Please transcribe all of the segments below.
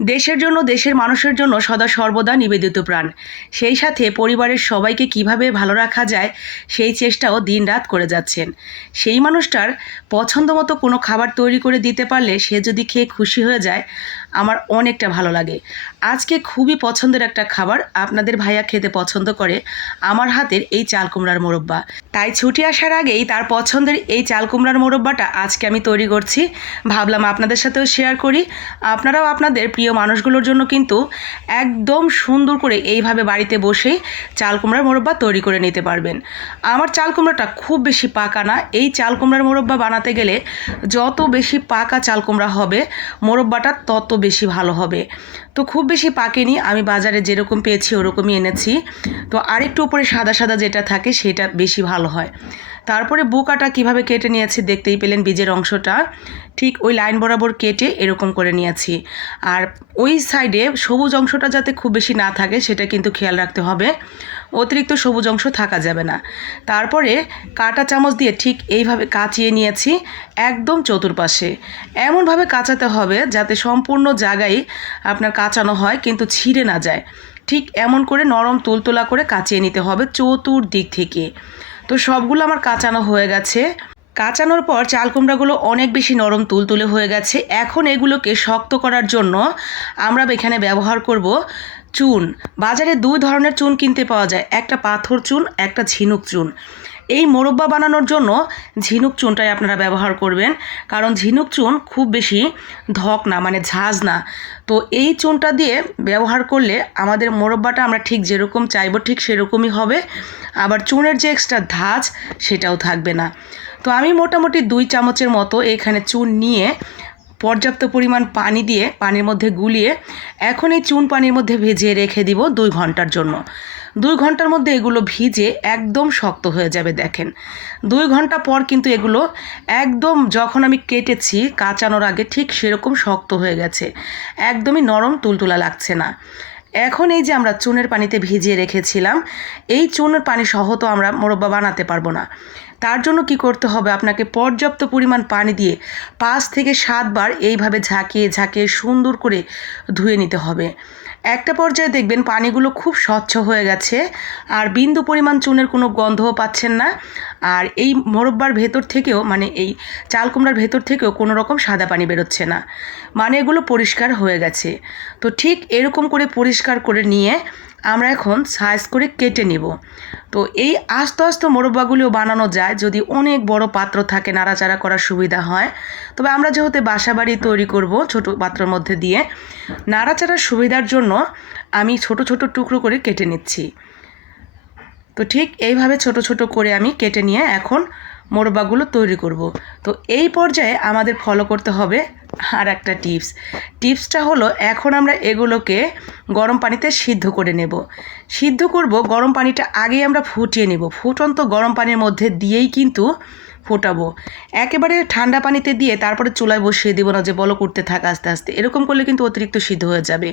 দেশের জন্য, দেশের মানুষের জন্য সদা সর্বদা নিবেদিত প্রাণ। সেই সাথে পরিবারের সবাইকে কীভাবে ভালো রাখা যায়, সেই চেষ্টাও দিন রাত করে যাচ্ছেন। সেই মানুষটার পছন্দ মতো কোনো খাবার তৈরি করে দিতে পারলে সে যদি খেয়ে খুশি হয়ে যায় আমার অনেকটা ভালো লাগে। আজকে খুবই পছন্দের একটা খাবার আপনাদের ভাইয়া খেতে পছন্দ করে, আমার হাতের এই চাল কুমড়ার মোরব্বা। তাই ছুটি আসার আগেই তার পছন্দের এই চাল কুমড়ার মোরব্বাটা আজকে আমি তৈরি করছি। ভাবলাম আপনাদের সাথেও শেয়ার করি। আপনারাও আপনাদের প্রিয় মানুষগুলোর জন্য কিন্তু একদম সুন্দর করে এইভাবে বাড়িতে বসেই চাল কুমড়ার মোরব্বা তৈরি করে নিতে পারবেন। আমার চাল কুমড়াটা খুব বেশি পাকা না। এই চাল কুমড়ার মোরব্বা বানাতে গেলে যত বেশি পাকা চাল কুমড়া হবে, মোরব্বাটা তত বেশি ভালো হবে। তো খুব বেশি পাকেনি, আমি বাজারে যেরকম পেয়েছি ওরকমই এনেছি। তো আরেকটু উপরে সাদা সাদা যেটা থাকে সেটা বেশি ভালো হয়। তারপরে বুকাটা কীভাবে কেটে নিয়েছি দেখতেই পেলেন বীজের অংশটা। ঠিক ওই লাইন বরাবর কেটে এরকম করে নিয়েছি। আর ওই সাইডে সবুজ অংশটা যাতে খুব বেশি না থাকে সেটা কিন্তু খেয়াল রাখতে হবে। অতিরিক্ত সবুজ অংশ থাকা যাবে না। তারপরে কাঁটা চামচ দিয়ে ঠিক এইভাবে কাচিয়ে নিয়েছি একদম চতুর্পাশে। এমনভাবে কাচাতে হবে যাতে সম্পূর্ণ জায়গায় আপনার কাচানো হয় কিন্তু ছিঁড়ে না যায়। ঠিক এমন করে নরম তুলতোলা করে কাচিয়ে নিতে হবে চতুর্দিক থেকে। তো সবগুলো আমার কাঁচানো হয়ে গেছে। কাঁচানোর পর চাল কুমড়াগুলো অনেক বেশি নরম তুলতুলে হয়ে গেছে। এখন এগুলোকে শক্ত করার জন্য আমরা এখানে ব্যবহার করব চুন। বাজারে দুই ধরনের চুন কিনতে পাওয়া যায়। একটা পাথর চুন, একটা ঝিনুক চুন। এই মোরব্বা বানানোর জন্য ঝিনুক চুনটাই আপনারা ব্যবহার করবেন। কারণ ঝিনুক চুন খুব বেশি ধক না মানে ঝাঁজ না। তো এই চুনটা দিয়ে ব্যবহার করলে আমাদের মোরব্বাটা আমরা ঠিক যেরকম চাইব ঠিক সেরকমই হবে। আবার চুনের যে এক্সট্রা ধাঁচ সেটাও থাকবে না। তো আমি মোটামুটি দুই চামচের মতো এখানে চুন নিয়ে পর্যাপ্ত পরিমাণ পানি দিয়ে, পানির মধ্যে গুলিয়ে এখন এই চুন পানির মধ্যে ভিজিয়ে রেখে দিব দুই ঘণ্টার জন্য। দুই ঘণ্টার মধ্যে এগুলো ভিজে একদম শক্ত হয়ে যাবে, দেখেন। দুই ঘণ্টা পর কিন্তু এগুলো একদম যখন আমি কেটেছি, কাঁচানোর আগে ঠিক সেরকম শক্ত হয়ে গেছে। একদমই নরম তুলতুলা লাগছে না। এখন এই যে আমরা চুনের পানিতে ভিজিয়ে রেখেছিলাম, এই চুনের পানি সহ তো আমরা মোরব্বা বানাতে পারব না। তার জন্য কি করতে হবে? আপনাকে পর্যাপ্ত পরিমাণ পানি দিয়ে পাঁচ থেকে সাতবার এইভাবে ঝাঁকিয়ে ঝাঁকিয়ে সুন্দর করে ধুয়ে নিতে হবে। একটা পর্যায়ে দেখবেন পানিগুলো খুব স্বচ্ছ হয়ে গেছে আর বিন্দু পরিমাণ চুনের কোনো গন্ধও পাচ্ছেন না। আর এই মোরব্বার ভেতর থেকেও মানে এই চাল কুমড়ার ভেতর থেকেও কোনো রকম সাদা পানি বেরোচ্ছে না। মানে এগুলো পরিষ্কার হয়ে গেছে। তো ঠিক এরকম করে পরিষ্কার করে নিয়ে আমরা এখন সাইজ করে কেটে নিব। তো এই আস্তে আস্তে মোরব্বাগুলিও বানানো যায়, যদি অনেক বড় পাত্র থাকে নাড়াচাড়া করার সুবিধা হয়। তবে আমরা যেহেতু বাসা বাড়ি তৈরি করব ছোট পাত্রের মধ্যে দিয়ে, নাড়াচাড়ার সুবিধার জন্য আমি ছোট ছোট টুকরো করে কেটে নিচ্ছি। তো ঠিক এইভাবে ছোট ছোট করে আমি কেটে নিয়ে এখন মোরব্বাগুলো তৈরি করব। তো এই পর্যায়ে আমাদের ফলো করতে হবে আর একটা টিপস টিপসটা হলো এখন আমরা এগুলোকে গরম পানিতে সিদ্ধ করে নেব। সিদ্ধ করব, গরম পানিটা আগেই আমরা ফুটিয়ে নেব। ফুটন্ত গরম পানির মধ্যে দিয়েই কিন্তু ফোটাবো। একেবারে ঠান্ডা পানিতে দিয়ে তারপরে চুলায় বসিয়ে দেবো না যে বলো করতে থাক আস্তে আস্তে। এরকম করলে কিন্তু অতিরিক্ত সিদ্ধ হয়ে যাবে।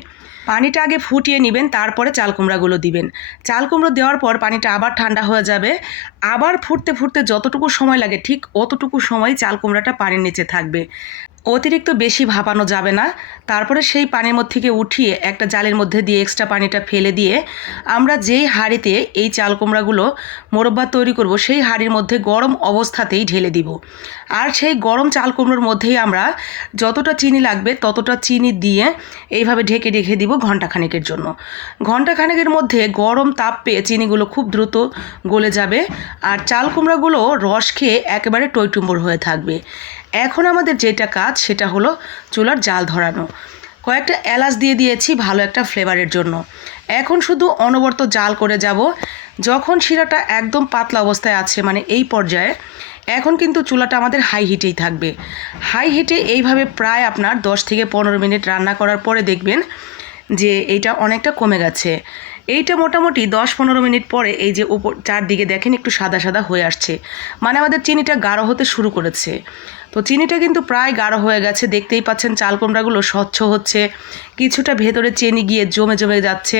পানিটা আগে ফুটিয়ে নেবেন, তারপরে চাল কুমড়াগুলো দিবেন। চাল কুমড়ো দেওয়ার পর পানিটা আবার ঠান্ডা হয়ে যাবে। আবার ফুটতে ফুটতে যতটুকু সময় লাগে, ঠিক অতটুকু সময় চাল কুমড়াটা পানির নিচে থাকবে। অতিরিক্ত বেশি ভাপানো যাবে না। তারপরে সেই পানির মধ্যে থেকে উঠিয়ে একটা জালের মধ্যে দিয়ে এক্সট্রা পানিটা ফেলে দিয়ে আমরা যেই হাঁড়িতে এই চাল কুমড়াগুলো মোরব্বা তৈরি করব, সেই হাঁড়ির মধ্যে গরম অবস্থাতেই ঢেলে দিব। আর সেই গরম চাল কুমড়োর মধ্যেই আমরা যতটা চিনি লাগবে ততটা চিনি দিয়ে এইভাবে ঢেকে রেখে দিব ঘন্টাখানেকের জন্য। ঘন্টাখানেকের মধ্যে গরম তাপ পেয়ে চিনিগুলো খুব দ্রুত গলে যাবে। আর চাল কুমড়াগুলো রস খেয়ে একেবারে টইটুম্বর হয়ে থাকবে। এখন আমাদের যেটা কাজ, সেটা হলো চুলার জাল ধরানো। কয়েকটা এলাচ দিয়ে দিয়েছি ভালো একটা ফ্লেভারের জন্য। এখন শুধু অনবরত জাল করে যাব। যখন শিরাটা একদম পাতলা অবস্থায় আছে মানে এই পর্যায়ে, এখন কিন্তু চুলাটা আমাদের হাই হিটেই থাকবে। হাই হিটে এইভাবে প্রায় আপনার 10 থেকে পনেরো মিনিট রান্না করার পরে দেখবেন যে এইটা অনেকটা কমে গেছে। এইটা মোটামুটি দশ পনেরো মিনিট পরে এই যে উপর চারদিকে দেখেন একটু সাদা সাদা হয়ে আসছে। মানে আমাদের চিনিটা গাঢ় হতে শুরু করেছে। তো চিনিটা কিন্তু প্রায় গাঢ় হয়ে গেছে। দেখতেই পাচ্ছেন চাল কুমড়াগুলো স্বচ্ছ হচ্ছে। কিছুটা ভেতরে চিনি গিয়ে জমে জমে যাচ্ছে।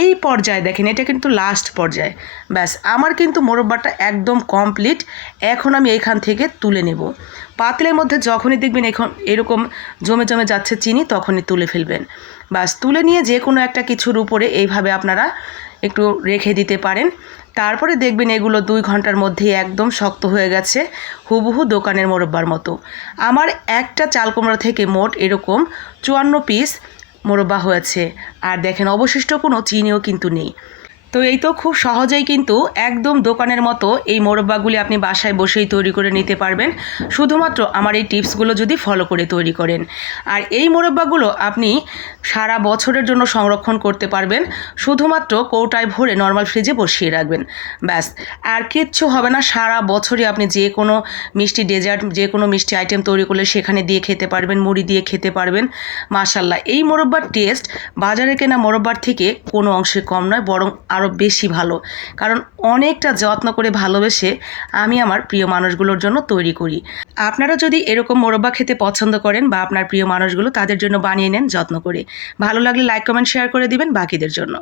এই পর্যায়ে দেখেন, এটা কিন্তু লাস্ট পর্যায়ে। ব্যাস, আমার কিন্তু মোরব্বাটা একদম কমপ্লিট এখন আমি এইখান থেকে তুলে নেব। পাতিলের মধ্যে যখনই দেখবেন এখন এরকম জমে জমে যাচ্ছে চিনি, তখনই তুলে ফেলবেন। বাস, তুলে নিয়ে যে কোনো একটা কিছুর উপরে এইভাবে আপনারা একটু রেখে দিতে পারেন। তারপরে দেখবেন এগুলো দুই ঘণ্টার মধ্যেই একদম শক্ত হয়ে গেছে, হুবহু দোকানের মোরব্বার মতো। আমার একটা চাল কুমড়া থেকে মোট এরকম চুয়ান্ন পিস মোরব্বা হয়েছে। আর দেখেন, অবশিষ্ট কোনো চিনিও কিন্তু নেই। তো এই তো খুব সহজেই কিন্তু একদম দোকানের মতো এই মোরব্বাগুলি আপনি বাসায় বসেই তৈরি করে নিতে পারবেন। শুধুমাত্র আমার এই টিপসগুলো যদি ফলো করে তৈরি করেন। আর এই মোরব্বাগুলো আপনি সারা বছরের জন্য সংরক্ষণ করতে পারবেন। শুধুমাত্র কৌটায় ভরে নর্মাল ফ্রিজে বসিয়ে রাখবেন। ব্যাস, আর কিচ্ছু হবে না, সারা বছরই আপনি যে কোনো মিষ্টি ডেজার্ট, যে কোনো মিষ্টি আইটেম তৈরি করলে সেখানে দিয়ে খেতে পারবেন, মুড়ি দিয়ে খেতে পারবেন। মাশাল্লাহ এই মোরব্বার টেস্ট বাজারে কেনা মোরব্বার থেকে কোনো অংশে কম নয়, বরং আরও বেশি ভালো। কারণ অনেকটা যত্ন করে ভালোবেসে আমি আমার প্রিয় মানুষগুলোর জন্য তৈরি করি। আপনারা যদি এরকম মোরব্বা খেতে পছন্দ করেন বা আপনার প্রিয় মানুষগুলো তাদের জন্য বানিয়ে নেন যত্ন করে। ভালো লাগলে লাইক কমেন্ট শেয়ার করে দিবেন বাকিদের জন্য।